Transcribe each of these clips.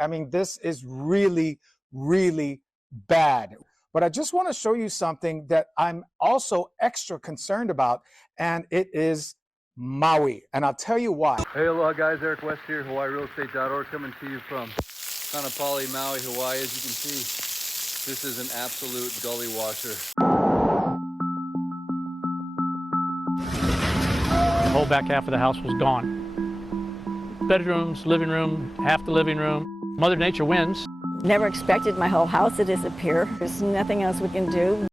I mean, this is really, really bad. But I just want to show you something that I'm also extra concerned about, and it is Maui. And I'll tell you why. Hey, aloha guys, Eric West here, HawaiiRealestate.org, coming to you from Kona, Maui, Hawaii. As you can see, this is an absolute gully washer. The whole back half of the house was gone. Bedrooms, living room, half the living room. Mother Nature wins. Never expected my whole house to disappear. There's nothing else we can do.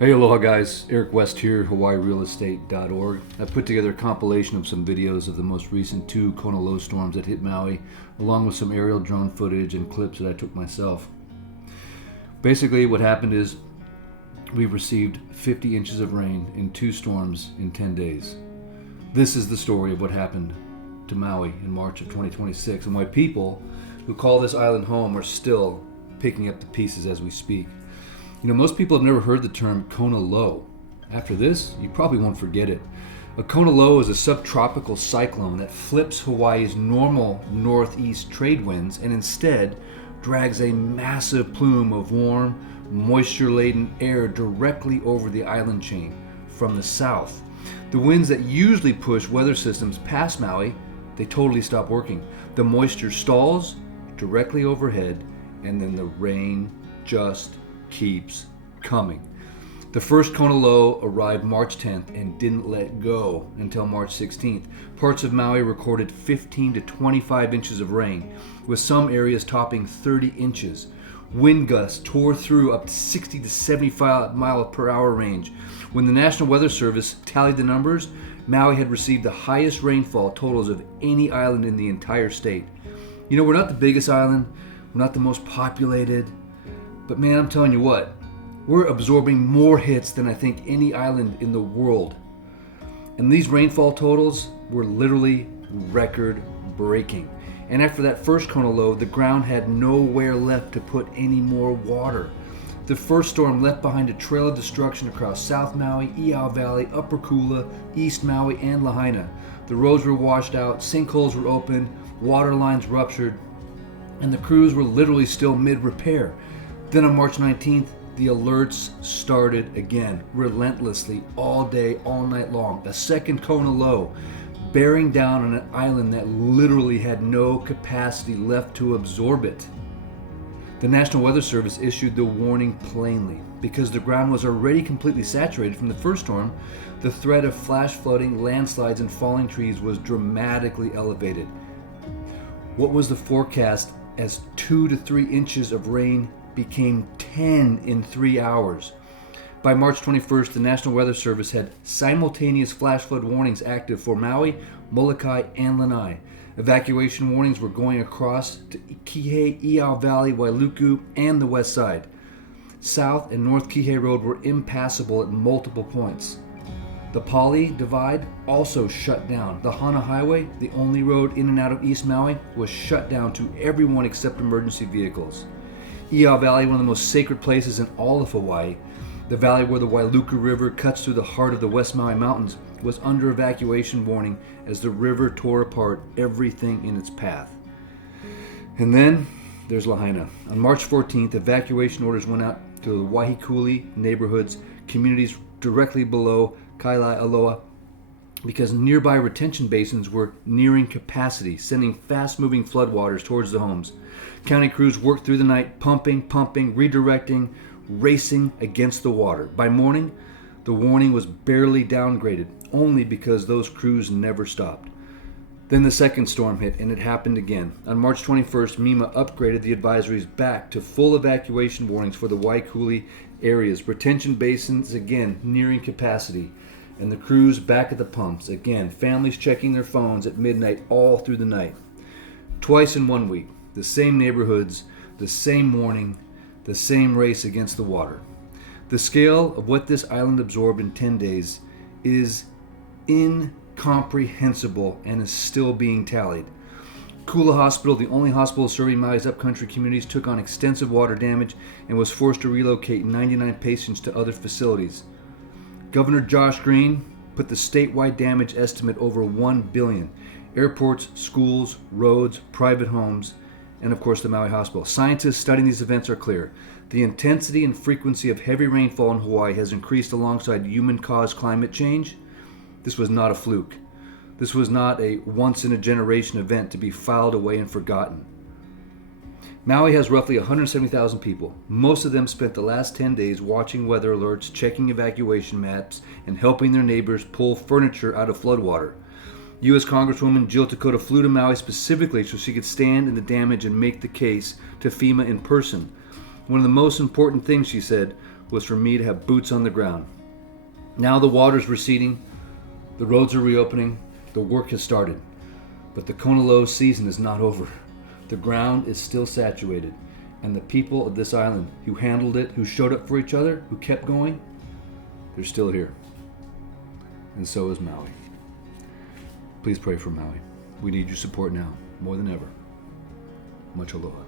Hey, aloha guys, Eric West here, HawaiiRealestate.org. I put together a compilation of some videos of the most recent 2 Kona low storms that hit Maui, along with some aerial drone footage and clips that I took myself. Basically, what happened is we've received 50 inches of rain in 2 storms in 10 days. This is the story of what happened to Maui in March of 2026 and why people who call this island home are still picking up the pieces as we speak. You know, most people have never heard the term Kona low. After this, you probably won't forget it. A Kona low is a subtropical cyclone that flips Hawaii's normal northeast trade winds and instead drags a massive plume of warm, moisture-laden air directly over the island chain from the south. The winds that usually push weather systems past Maui, they totally stop working. The moisture stalls directly overhead, and then the rain just keeps coming. The first Kona low arrived March 10th and didn't let go until March 16th. Parts of Maui recorded 15 to 25 inches of rain, with some areas topping 30 inches. Wind gusts tore through up to 60 to 75 mile per hour range. When the National Weather Service tallied the numbers, Maui had received the highest rainfall totals of any island in the entire state. You know, we're not the biggest island, we're not the most populated, but man, I'm telling you what, we're absorbing more hits than I think any island in the world. And these rainfall totals were literally record-breaking. And after that first Kona low, the ground had nowhere left to put any more water. The first storm left behind a trail of destruction across South Maui, Iao Valley, Upper Kula, East Maui, and Lahaina. The roads were washed out, sinkholes were opened, water lines ruptured, and the crews were literally still mid-repair. Then on March 19th, the alerts started again, relentlessly, all day, all night long. A second Kona low, bearing down on an island that literally had no capacity left to absorb it. The National Weather Service issued the warning plainly. Because the ground was already completely saturated from the first storm, the threat of flash flooding, landslides, and falling trees was dramatically elevated. What was the forecast as 2 to 3 inches of rain became 10 in 3 hours. By March 21st, the National Weather Service had simultaneous flash flood warnings active for Maui, Molokai, and Lanai. Evacuation warnings were going across to Kihei, Iao Valley, Wailuku, and the west side. South and North Kihei Road were impassable at multiple points. The Pali Divide also shut down. The Hana Highway, the only road in and out of East Maui, was shut down to everyone except emergency vehicles. Iao Valley, one of the most sacred places in all of Hawaii, the valley where the Wailuku River cuts through the heart of the West Maui Mountains, was under evacuation warning as the river tore apart everything in its path. And then there's Lahaina. On March 14th, evacuation orders went out to the Waihikulī neighborhoods, communities directly below Kailai Aloha, because nearby retention basins were nearing capacity, sending fast-moving floodwaters towards the homes. County crews worked through the night, pumping, redirecting, racing against the water. By morning, the warning was barely downgraded, only because those crews never stopped. Then the second storm hit, and it happened again. On March 21st, MEMA upgraded the advisories back to full evacuation warnings for the Waihikulī areas. Retention basins, again, nearing capacity. And the crews back at the pumps. Again, families checking their phones at midnight all through the night. Twice in 1 week, the same neighborhoods, the same warning, the same race against the water. The scale of what this island absorbed in 10 days is incomprehensible and is still being tallied. Kula Hospital, the only hospital serving Maui's upcountry communities, took on extensive water damage and was forced to relocate 99 patients to other facilities. Governor Josh Green put the statewide damage estimate over $1 billion. Airports, schools, roads, private homes, and of course the Maui hospital. Scientists studying these events are clear. The intensity and frequency of heavy rainfall in Hawaii has increased alongside human-caused climate change. This was not a fluke. This was not a once-in-a-generation event to be filed away and forgotten. Maui has roughly 170,000 people. Most of them spent the last 10 days watching weather alerts, checking evacuation maps, and helping their neighbors pull furniture out of floodwater. U.S. Congresswoman Jill Takota flew to Maui specifically so she could stand in the damage and make the case to FEMA in person. One of the most important things, she said, was for me to have boots on the ground. Now the water's receding, the roads are reopening, the work has started. But the Kona low season is not over. The ground is still saturated, and the people of this island who handled it, who showed up for each other, who kept going, they're still here. And so is Maui. Please pray for Maui. We need your support now, more than ever. Much aloha.